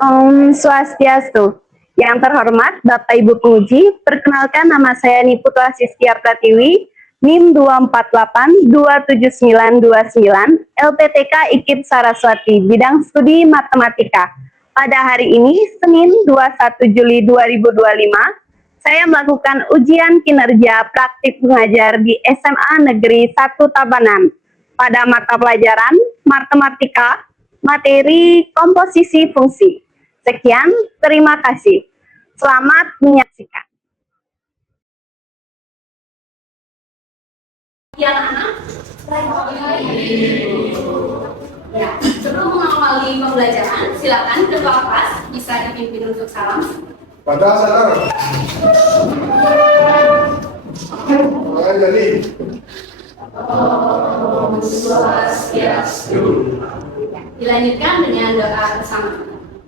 Om Swastiastu. Yang terhormat Bapak Ibu Penguji, perkenalkan nama saya Niputra Sistia Pratiwi, NIM 248279929, LPTK IKIP Saraswati, bidang studi matematika. Pada hari ini, Senin 21 Juli 2025, saya melakukan ujian kinerja praktik mengajar di SMA Negeri 1 Tabanan pada mata pelajaran matematika, materi komposisi fungsi. Sekian, terima kasih. Selamat menyaksikan. Ya, anak. Ya, sebelum mengawali pembelajaran, silakan ketua kelas bisa dipimpin untuk salam. Pada saudara. Mulai dari. Om Swastiastu. Dilanjutkan dengan doa bersama.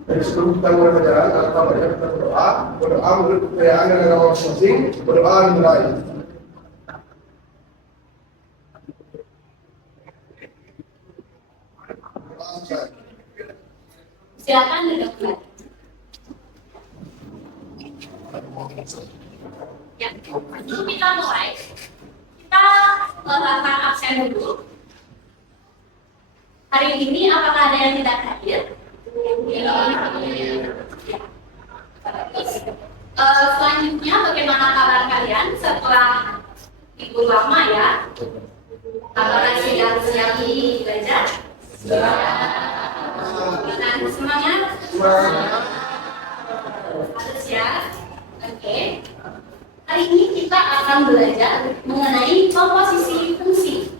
Dari sebelum kita mulai pelajaran, apa kita berdoa menurut kepercayaan dan agama masing-masing, berdoa dimulai. Silakan duduk kembali. Ya, sebelum kita mulai, kita lakukan absen dulu. Hari ini apakah ada yang tidak hadir? Selanjutnya bagaimana kabar kalian setelah libur lama ya? Apakah sudah siap belajar? Dan semangat? Harus ya? Oke. Hari ini kita akan belajar mengenai komposisi fungsi.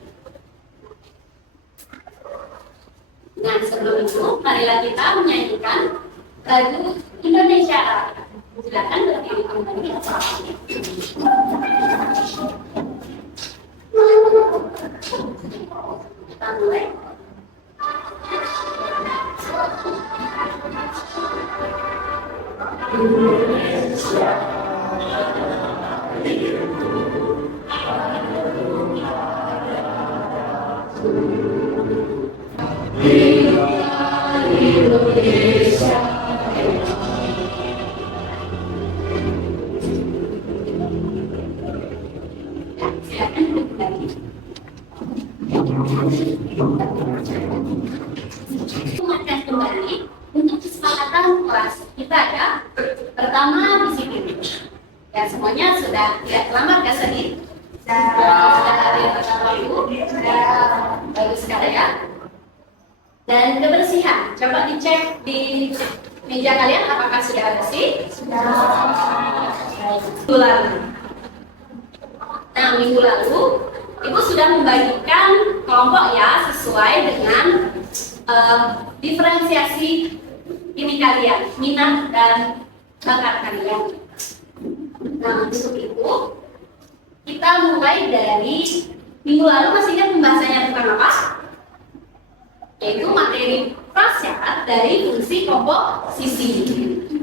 Nah, sebelum itu, marilah kita menyanyikan lagu Indonesia Raya. Silakan berdiri kembali. Kita mulai. Indonesia. Ingatkan kembali untuk kesepakatan kelas kita ya. Pertama disiplin. Ya semuanya sudah tidak terlambat ya sedih. Sudah hadir pada waktu. Sudah bagus sekali ya. Dan kebersihan. Coba dicek di meja kalian apakah sudah bersih? Sudah. Minggu lalu. Nah minggu lalu Ibu sudah membagikan kelompok ya sesuai dengan diferensiasi ini kalian, minat dan bakat kalian. Nah untuk itu kita mulai dari minggu lalu masih ingat pembahasannya tentang apa? Yaitu materi prasyarat dari fungsi komposisi.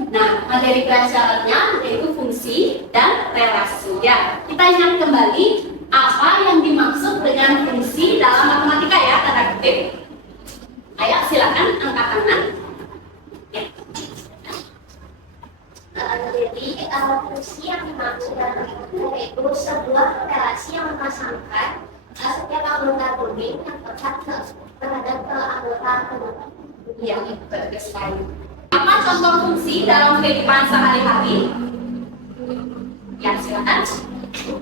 Nah materi prasyaratnya yaitu fungsi dan relasi. Ya kita ingat kembali apa yang dimaksud dengan fungsi dalam matematika ya, tanda kutip. Ayo silakan angkat tangan. Ya. Jadi fungsi yang dimaksud yaitu sebuah relasi yang memasangkan setiap anggota turbin yang terhadap anggota turbin. Iya, betul sekali. Apa contoh fungsi dalam kehidupan sehari-hari? Ya silakan.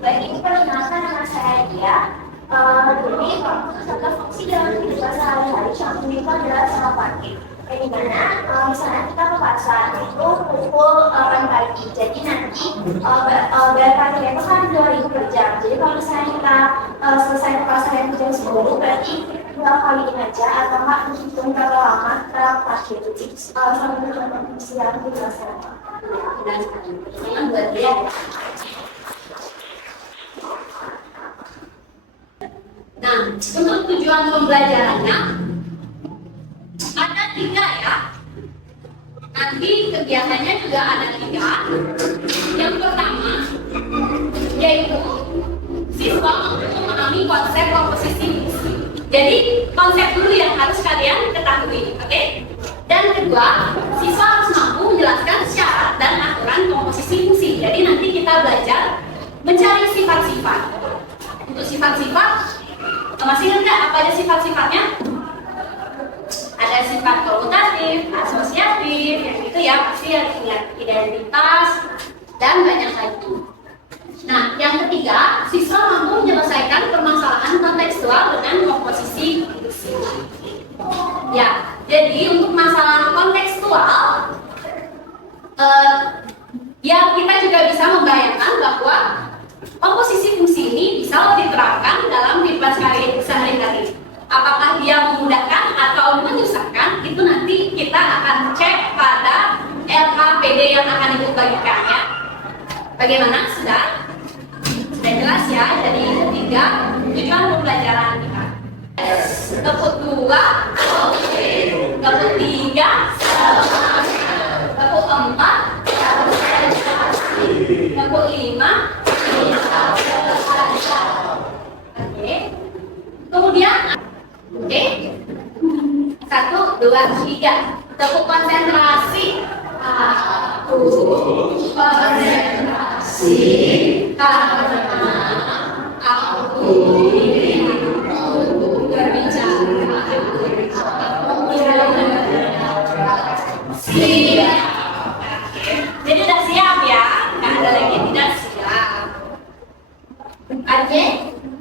Baik, ini perkenalkan nama saya dia. Jadi contoh fungsi dalam kehidupan sehari-hari contohnya itu adalah sama parkir. Di mana misalnya kita ke pasar itu pukul 8 pagi. Jadi nanti bayar parkirnya itu kan 2.000 per jam. Jadi kalau misalnya kita selesai ke pasar yang jam 10, berarti tinggal kaliin aja atau nggak menghitung berapa lama kita parkir itu. Sampai contoh fungsi yang dijelaskan. Dan yang buat dia. Nah, untuk tujuan pembelajarannya ada 3 ya. Nanti kegiatannya juga ada 3. Yang pertama yaitu siswa untuk memahami konsep komposisi fungsi. Jadi konsep dulu yang harus kalian ketahui, oke? Dan kedua, siswa harus menjelaskan syarat dan aturan komposisi fungsi. Jadi nanti kita belajar mencari sifat-sifat. Untuk sifat-sifat, masih ingat nggak apa aja sifat-sifatnya? Ada sifat komutatif, asosiatif, yang itu ya pasti harus ingat, identitas, dan banyak lagi. Nah, yang ketiga, siswa mampu menyelesaikan permasalahan kontekstual dengan komposisi fungsi. Ya, jadi untuk masalah kontekstual, ya kita juga bisa membayangkan bahwa komposisi fungsi ini bisa diterapkan dalam kehidupan sehari-hari. Apakah dia memudahkan atau menyusahkan, itu nanti kita akan cek pada LKPD yang akan Ibu bagikan ya. Bagaimana? Sudah jelas ya. Jadi ketiga tujuan pembelajaran kita. Keput 2, keput 3, keput 4, keput 5. Oke. Kemudian oke. 1, 2, 3. Tepuk konsentrasi. Aku konsentrasi karena aku berbicara. Siap. Jadi udah siap ya? Nggak ada lagi tidak siap. Oke.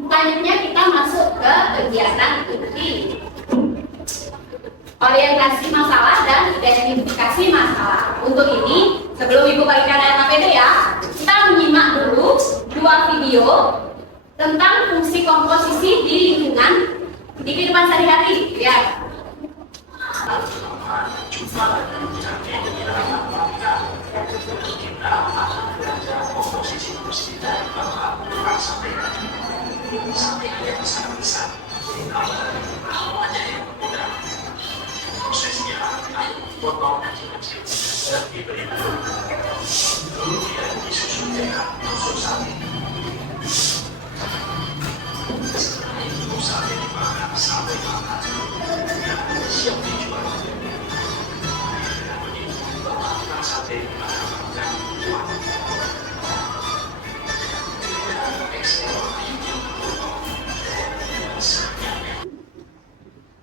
Selanjutnya kita masuk ke kegiatan inti. Orientasi masalah dan identifikasi masalah. Untuk ini, sebelum Ibu bagikan LKPD ya, kita menyimak dulu 2 video tentang fungsi komposisi di lingkungan di kehidupan sehari-hari. Ya.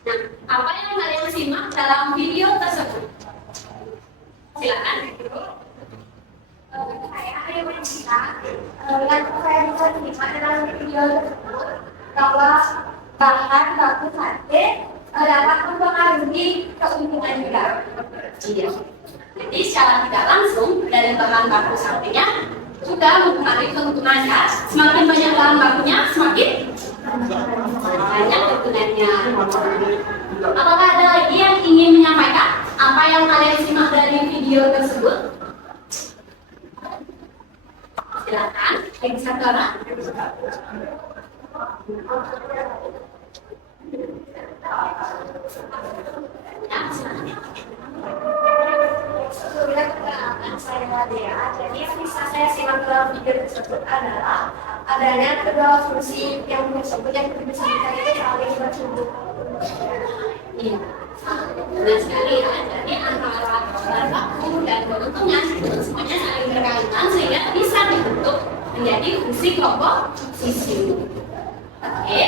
Nah, apa yang kalian simak dalam video tersebut? Silakan. Saya ada yang bercerita yang saya bisa simak dalam video tersebut bahwa bahan baku sate dapat mempengaruhi keuntungan juga. Iya. Jadi secara tidak langsung dari bahan baku satenya juga mempengaruhi keuntungannya. Semakin banyak bahan bakunya, semakin banyak keuntungannya. Apakah ada lagi yang ingin menyampaikan apa yang kalian simak dari video tersebut? Silakan, lagi satu orang. Ya, silakan. Sebelumnya perkenalkan saya Dea. Jadi yang bisa saya simak dalam video tersebut adalah adanya kedua fungsi yang tersebut yang disebutkan itu saling berhubung. Iya, benar sekali ya. Jadi antara bahan baku dan keuntungan itu semuanya saling berkaitan sehingga bisa dibentuk menjadi fungsi komposisi. Oke.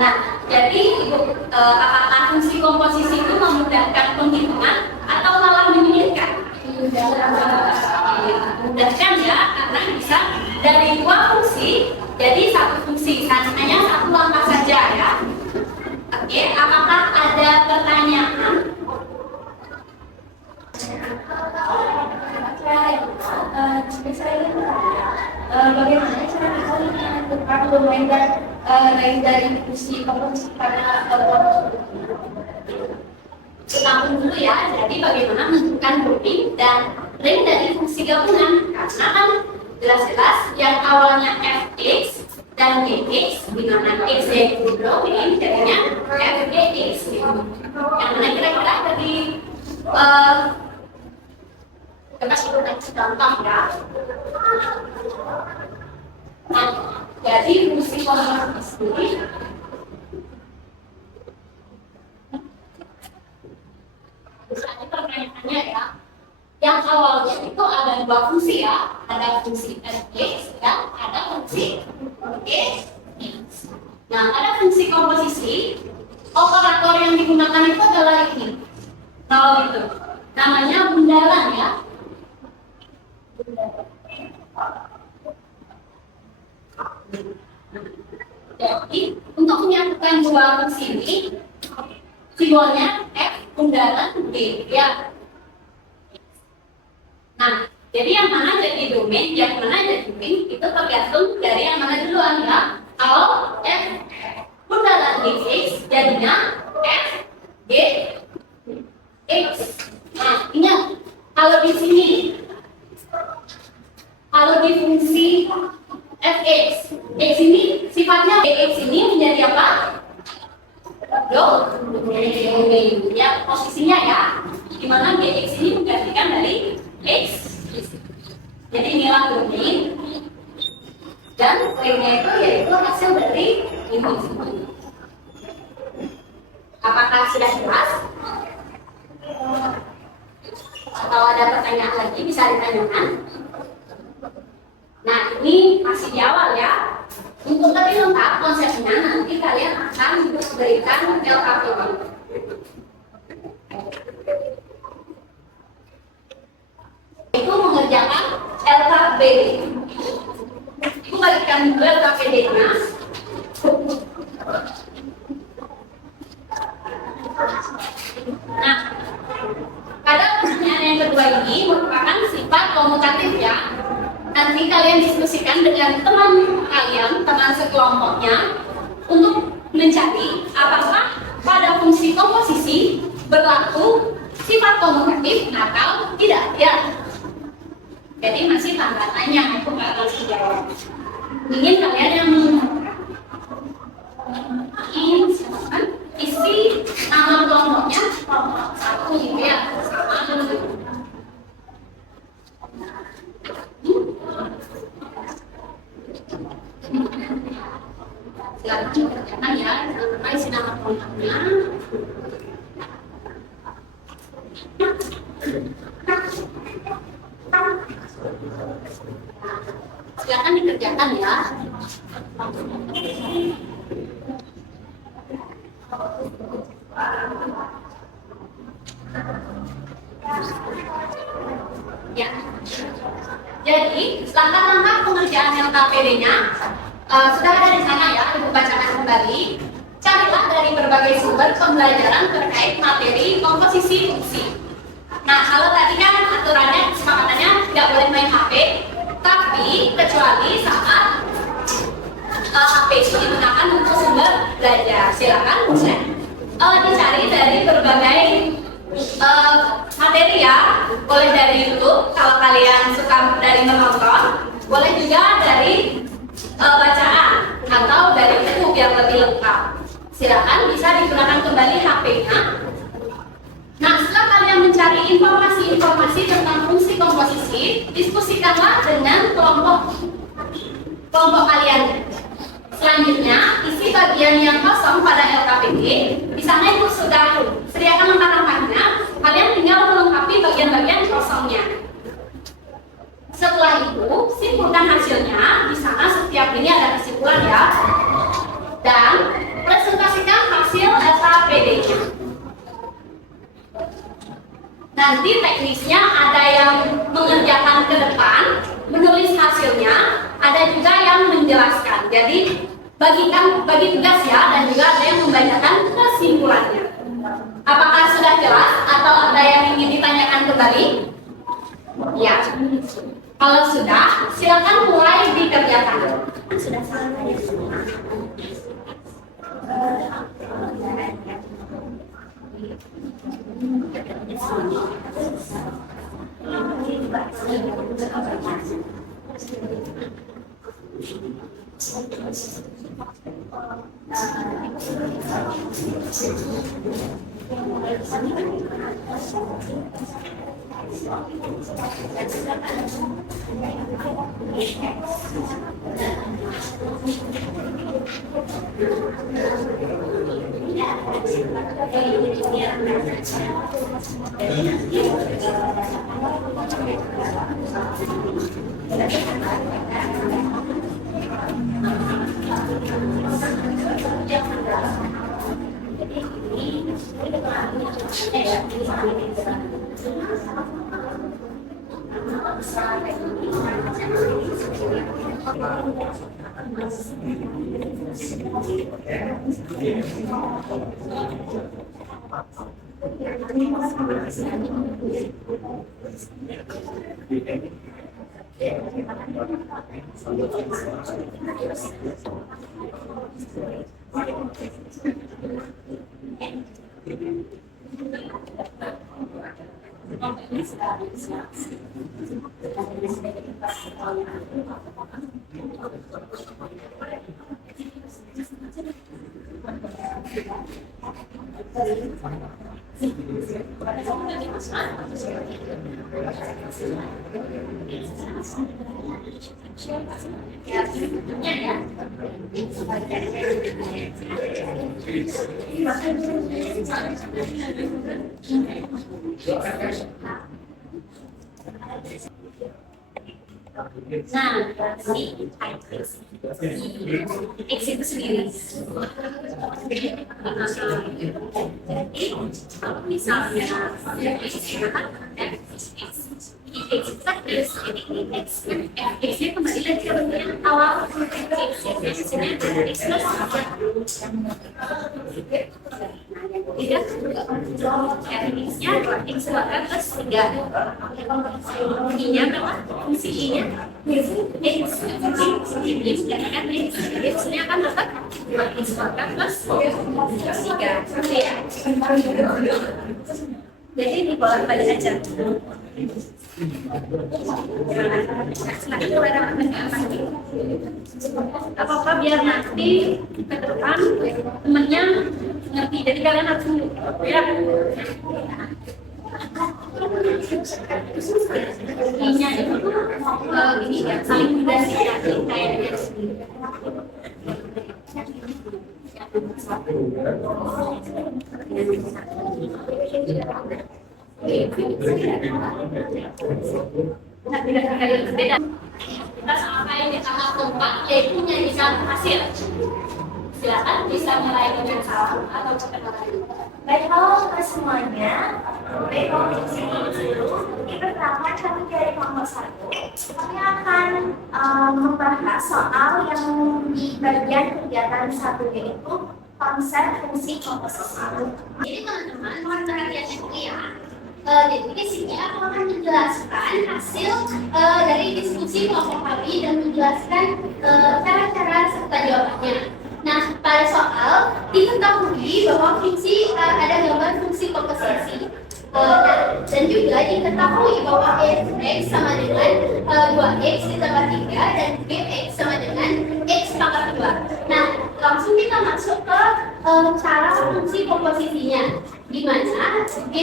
Nah, jadi apakah fungsi komposisi itu memudahkan penghitungan atau malah menyulitkan? Memudahkan ya, karena bisa dari 2 fungsi jadi 1 fungsi. Hanya 1 langkah saja ya. Oke, apakah ada pertanyaan? Saya ingin bertanya, bagaimana cara kita menentukan domain dan range dari fungsi komposisi pada Ulang dulu ya, jadi bagaimana menentukan domain dan range dari fungsi gabungan. Karena kan jelas-jelas yang awalnya fx dan gx, di mana x yaitu domain, jadinya fgx. Yang mana kira-kira tadi kita sebutkan contoh ya. Nah, jadi fungsi komposisi misalnya pertanyaannya ya, Yang awalnya itu ada dua fungsi ya, ada fungsi fx dan ada fungsi x. Nah, ada fungsi komposisi. Operator yang digunakan itu adalah ini. Kalau itu namanya bundaran ya. Jadi untuk menyatukan dua fungsi ini, simbolnya f bundaran b ya. Nah, jadi yang mana jadi domain, yang mana jadi domain itu tergantung dari yang mana duluan ya. Kalau f bundaran dx jadinya f g x. Nah, ingat kalau di sini, kalau di fungsi fx, x ini sifatnya dx ini menjadi apa? Domain ya, posisinya ya, dimana dx ini menggantikan dari x. Jadi inilah domain dan lainnya itu yaitu hasil dari ini. Apakah sudah jelas? Kalau ada pertanyaan lagi bisa ditanyakan. Nah, ini masih di awal ya. Untuk lebih lengkap konsepnya nanti kalian akan diberikan LKPD. Itu mengerjakan LKPD. Itu berikan juga LKPD-nya. Nah, pada pertanyaan yang kedua ini merupakan sifat komutatif ya. Nanti kalian diskusikan dengan teman kalian, teman sekelompoknya, untuk mencari apakah pada fungsi komposisi berlaku sifat komutatif atau tidak ya. Jadi masih tanda tanya, aku nggak akan jawab. Ingin kalian yang ingin silakan isi nama kelompoknya kelompok satu gitu ya, sama dulu. Silakan kerjakan ya, sampai isi nama kelompoknya. Silakan dikerjakan ya. Ya. Jadi, langkah-langkah pengerjaan LKPD-nya sudah ada di sana ya, Ibu bacakan kembali. Carilah dari berbagai sumber pembelajaran terkait materi komposisi fungsi. Nah, kalau tadi kan aturannya, kesepakatannya tidak boleh main HP, tapi kecuali saat HP itu digunakan untuk sumber belajar. Silakan boleh dicari dari berbagai materi ya, boleh dari YouTube kalau kalian suka dari menonton, boleh juga dari bacaan atau dari buku yang lebih lengkap. Silakan bisa digunakan kembali HP-nya. Nah, setelah kalian mencari informasi-informasi tentang fungsi komposisi, diskusikanlah dengan kelompok kalian. Selanjutnya, isi bagian yang kosong pada LKPD. Di sana Ibu sudah sediakan lengkap-lengkapnya. Kalian tinggal melengkapi bagian-bagian kosongnya. Setelah itu, simpulkan hasilnya. Di sana setiap ini ada kesimpulan ya. Dan presentasikan hasil LKPD-nya. Nanti teknisnya ada yang mengerjakan ke depan, menulis hasilnya, ada juga yang menjelaskan. Jadi bagi tugas ya, dan juga ada yang membacakan kesimpulannya. Apakah sudah jelas atau ada yang ingin ditanyakan kembali? Ya. Kalau sudah, silakan mulai dikerjakan. Sudah selesai. Nah, si X itu sendiri. Jadi, kalau misalnya X kan plus ini X nya kembali lagi ke bentuk yang awal X nya X plus tidak X-nya X kuadrat plus 3 I-nya berapa? Fungsi I-nya X dikatakan X-nya akan dapat X kuadrat plus 3 jadi dibolak-balik aja. Apa-apa biar nanti ke depan temennya ngerti, jadi kalian harus ya I-nya itu ini ya saling mengganti kayaknya. Nah, tidak berbeda. Kita sama kayak di tanggal keempat, yaitu nyanyikan hasil. Silakan bisa mulai dengan salam atau perkenalan. Baik, halo semuanya. Baik, kalau di sini dulu, ini pertama kami dari kelompok 1. Kami akan membahas soal yang di bagian kegiatan 1 yaitu konsep fungsi komposisi. Jadi teman-teman, mohon perhatian yang mulia. Jadi di sini aku akan menjelaskan hasil dari diskusi kelompok kami dan menjelaskan cara-cara serta jawabannya. Nah, pada soal diketahui bahwa fungsi ada gambar fungsi komposisi. Dan juga diketahui bahwa f(x) sama dengan 2x ditambah 3 dan gx sama dengan x pangkat 2. Nah, langsung kita masuk ke cara fungsi komposisinya, di mana g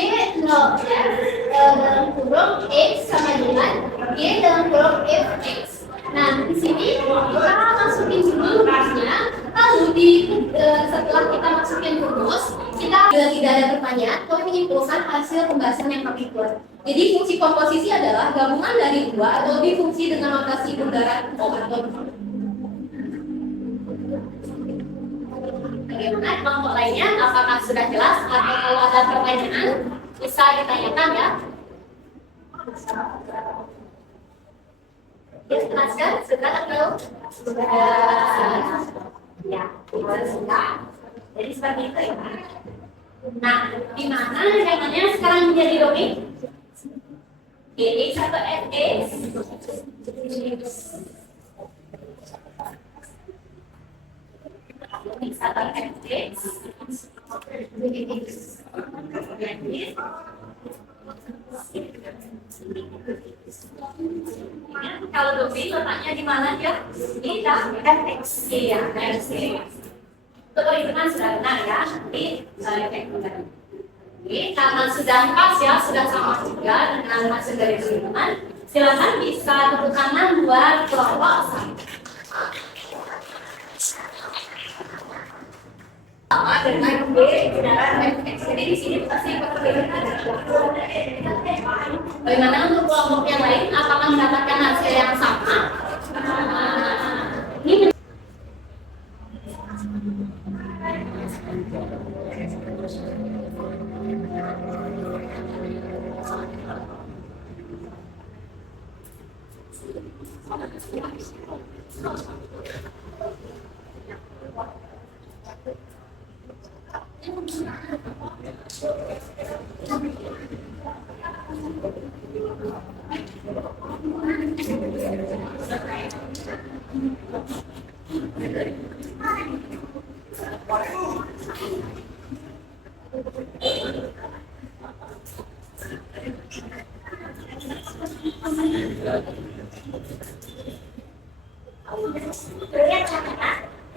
0f dalam kurung x sama dengan g dalam kurung fx. Nah, di sini kita masukin dulu rumusnya, lalu setelah kita masukin rumus, kita bila tidak ada pertanyaan, kami menyimpulkan hasil pembahasan yang kami buat. Jadi fungsi komposisi adalah gabungan dari dua atau lebih fungsi dengan notasi bundaran komaton. Bagaimana kelompok lainnya? Apakah sudah jelas? Atau kalau ada pertanyaan bisa ditanyakan ya? Ya, jelaskan sudah atau sudah? Ya, sudah. Jadi seperti itu ya. Nah, di mana jawabannya sekarang menjadi domik? Gx atau fx? Gx atau fx? Kalau domik letaknya di mana ya? Di fx. Iya, fx. Untuk perhitungan sudah benar ya, nanti saya cek kembali. Karena sudah pas ya, sudah sama juga dengan hasil dari perhitungan, silakan bisa tepuk tangan buat kelompok sama dengan B binaran fx. Jadi di sini pasti perhitungan Bagaimana untuk kelompok yang lain? Apakah mendapatkan hasil yang sama? Ini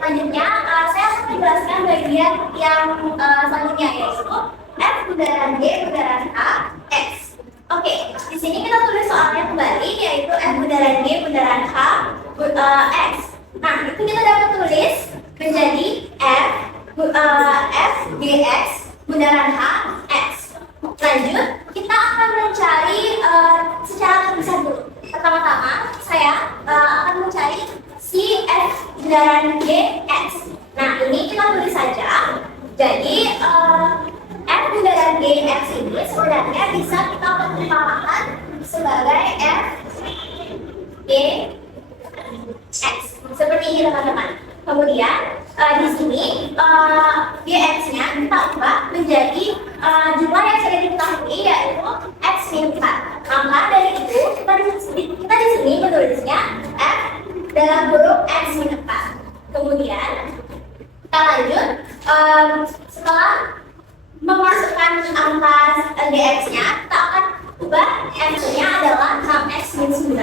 Selanjutnya, saya akan menjelaskan bagian yang selanjutnya, yaitu F bundaran G bundaran H X. Oke, di sini kita tulis soalnya kembali, yaitu F bundaran G bundaran H X. Nah, itu kita dapat tulis menjadi F G X bundaran H X. Lanjut, kita akan mencari secara terpisah dulu. Pertama-tama, saya akan mencari si F bundaran G X. Nah, ini kita tulis saja. Jadi, F bundaran G X ini sebenarnya bisa kita perumpamakan sebagai F G X. Seperti ini, teman-teman. Kemudian, di sini GX-nya kita ubah menjadi jumlah yang sudah diketahui, yaitu X min 4. Maka dari itu kita di sini menulisnya F dalam huruf X min 4. Kemudian kita lanjut, setelah memasukkan angka GX-nya, kita akan ubah X-nya adalah 6X min 9.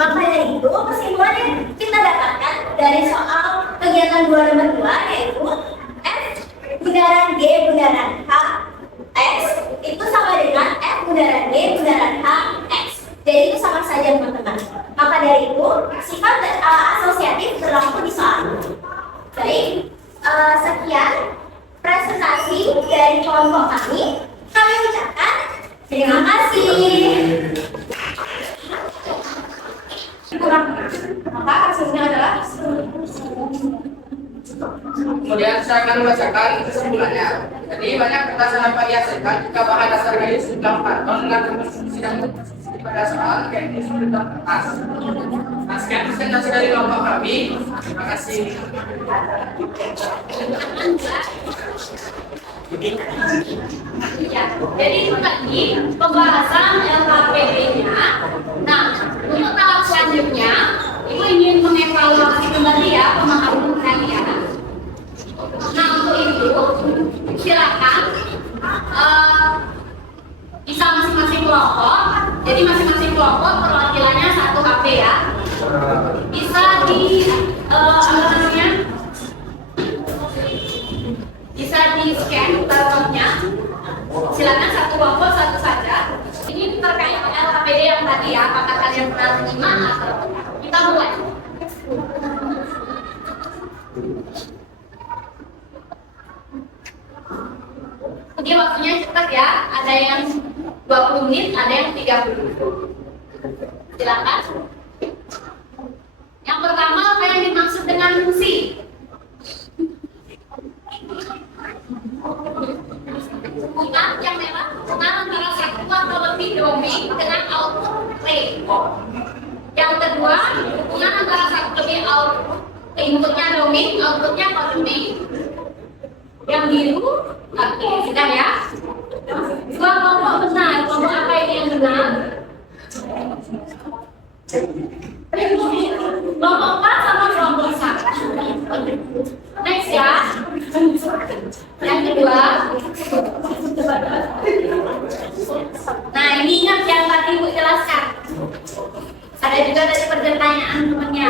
Maka dari itu, kesimpulan yang kita dapatkan dari soal kegiatan 2 nomor 2, yaitu F bundaran G bundaran H X itu sama dengan F bundaran G bundaran H X. Jadi itu sama saja, teman-teman. Maka dari itu, sifat asosiatif berlaku di soal. Baik, sekian presentasi dari kelompok kami. Kami ucapkan terima kasih. Maka hasilnya adalah kemudian saya akan membacakan kesimpulannya. Jadi banyak berdasarkan apa dihasilkan jika bahan dasar kayu sudah 4 ton dengan konstruksi dan pada soal yaitu sudah kertas. Nah, sekian presentasi dari kelompok kami. Terima kasih. Ya, jadi itu tadi pembahasan LKPD-nya. Nah, untuk tahap selanjutnya, Ibu ingin mengevaluasi kembali ya pemahaman kalian. Nah, untuk itu silakan bisa masing-masing kelompok. Jadi masing-masing kelompok perwakilannya 1 HP ya. Bisa di apa namanya? Bisa di scan barcode-nya. Silakan 1 kelompok 1 saja. Ini terkait LKPD yang tadi ya. Apakah kalian pernah terima atau kita mulai? Jadi waktunya cepat ya. Ada yang 20 menit, ada yang 30. Silakan. Yang pertama, apa yang dimaksud dengan fungsi? Hubungan yang merah, hubungan antara satu atau lebih domain dengan output play. Yang kedua, hubungan antara satu lebih output, inputnya domain, outputnya codomain. Yang biru, oke, sudah ya. 2 kelompok benar, kelompok apa ini yang benar? Kelompok 4 sama kelompok 1. Next ya. Yang kedua. Nah, ini ingat yang tadi Bu jelaskan. Ada juga dari pertanyaan temannya.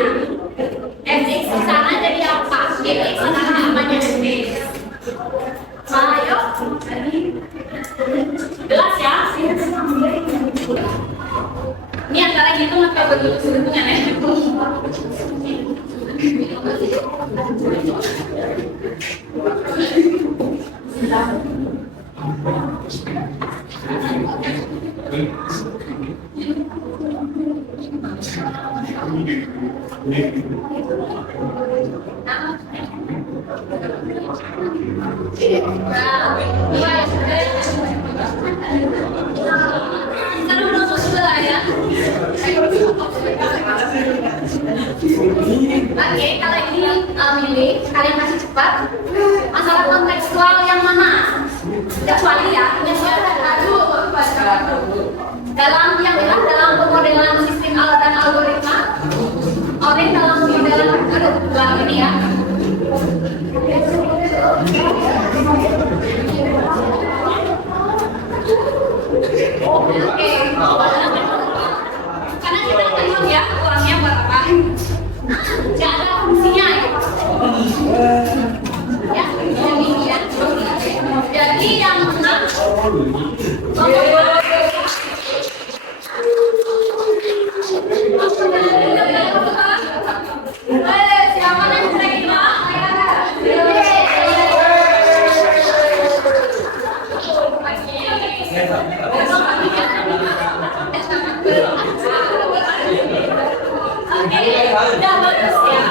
Fx di sana jadi apa? Gx adalah apanya Fx? Ayo. Jelas ya? Ini antara gitu maka begitu sebetulnya ya. Oke, kalau ini milih kalian masih cepat. Masalah kontekstual yang mana? Kecuali ya, dalam yang bilang dalam pemodelan sistem dan algoritma, orang dalam pemodelan ini ya. Oke, karena kita tahu ya uangnya berapa. Tidak ada fungsinya ya. Jadi yang menang siapa yang terima? Udah bagus ya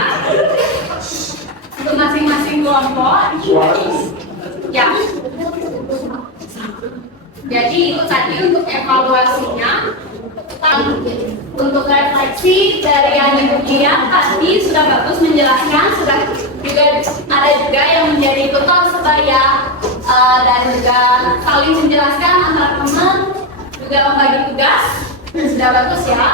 untuk masing-masing kelompok ya. Jadi itu tadi untuk evaluasinya. Untuk refleksi dari yang Ibu tadi sudah bagus menjelaskan, sudah juga ada juga yang menjadi tutor sebaya dan juga saling menjelaskan antar teman, juga membagi tugas, sudah bagus ya.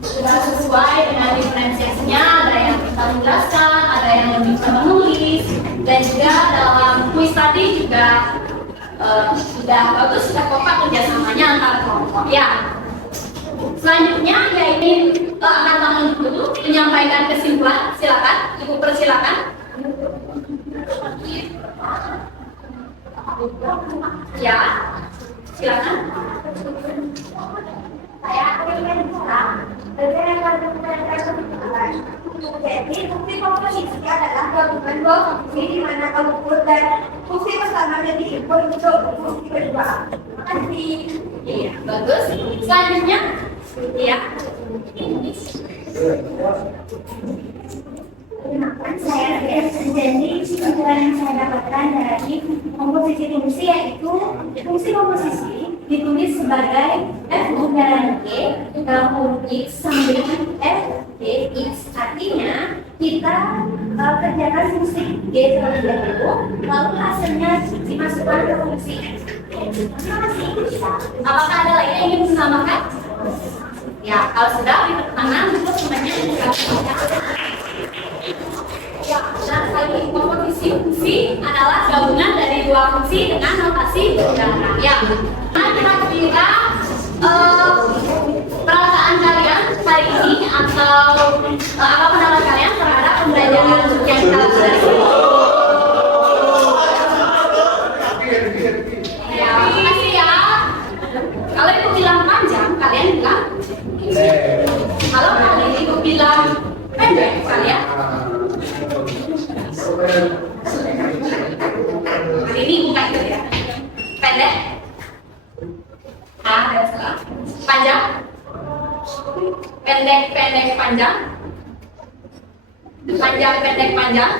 Sudah sesuai dengan diferensiasinya, ada yang bisa menjelaskan, ada yang lebih bisa menulis, dan juga dalam kuis tadi juga sudah bagus, sudah kompak kerjasamanya antar kelompok ya. Selanjutnya ya ini akan tangan dulu menyampaikan kesimpulan. Silakan, Ibu persilakan. Ya, silakan. Saya ingin bilang, jadi fungsi komposisi adalah gabungan dua fungsi di mana output dan fungsi pertama jadi input untuk fungsi kedua. Terima kasih. Iya, bagus. Selanjutnya, ya. Saya jadi kesimpulan yang saya dapatkan dari komposisi fungsi yaitu fungsi komposisi ditulis sebagai f bundaran g dalam huruf x sama dengan f d x. Artinya kita kerjakan fungsi g terlebih dahulu, lalu hasilnya dimasukkan ke fungsi x. Terima kasih. Apakah ada lagi yang ingin menambahkan? Ya, kalau sudah di pertengahan itu semuanya ya, nah tadi komposisi fungsi adalah gabungan dari dua fungsi dengan notasi bundaran ya. Nah, kira-kira perasaan kalian hari ini atau apa pendapat kalian terhadap pembelajaran yang kita lakukan hari ini? Ya, terima kasih ya. Kalau Ibu bilang panjang, kalian bilang. Kalau kali Ibu bilang pendek, kalian. Hari ini bukan itu ya. Pendek. Ada salah. Panjang. Pendek, pendek, panjang. Panjang, pendek, panjang.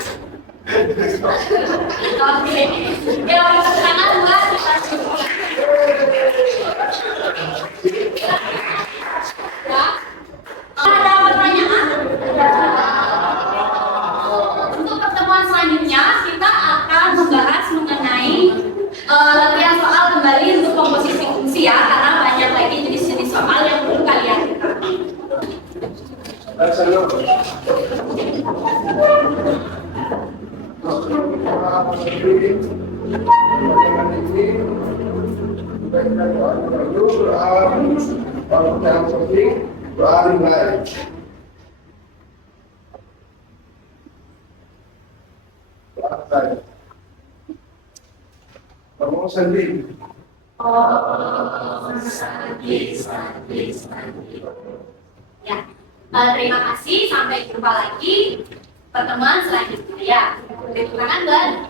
Oke. Ya, tangan buat. Ya. Ada pertanyaan? Untuk pertemuan selanjutnya kita akan membahas mengenai latihan soal kembali untuk komposisi fungsi ya, karena banyak lagi jenis-jenis soal yang perlu kalian ketahui. Ya, terima kasih. Sampai jumpa lagi pertemuan selanjutnya ya. Terima kasih.